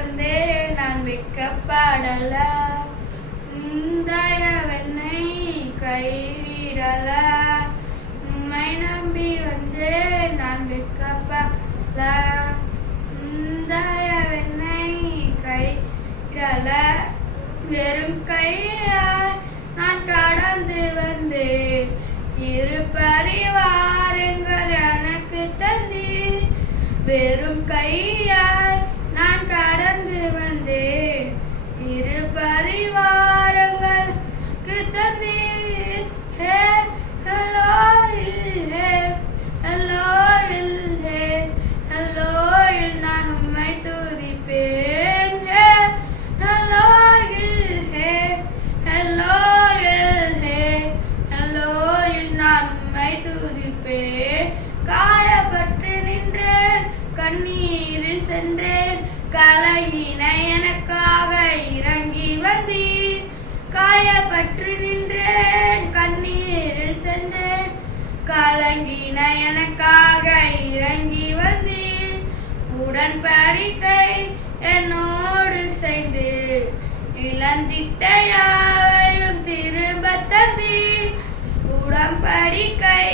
வந்தே நான் வெட்கப்படல, தயவென்னை கைவிடல. உம்மை நம்பி வந்தே நான் வெட்கப்படல, தயவென்னை கைவிடல. வெறும் கையால் நான் கடந்து வந்தேன், இரு பரிவாரங்கள் எனக்கு தந்தீர். வெறும் கையால் நான் கடந்து வந்தேன், இரு பரிவாரங்களுக்கு தந்தீர். Hey hello hey hello hey hello நான் உம்மை துதிப்பேன். Hey hello hey hello hey hello நான் உம்மை துதிப்பேன். காயப்பட்டு நின்றேன், கண்ணீரில் சென்றேன், கலங்கின எனக்காக இறங்கி வந்தீர். காயப்பட்டு நின்றேன், கண்ணீரில் சென்றேன், கலங்கின எனக்காக இறங்கி வந்தீர். உடன்படிக்கை என்னோடு செய்து இழந்திட்ட யாவையும் திரும்ப தந்தீர். உடன்படிக்கை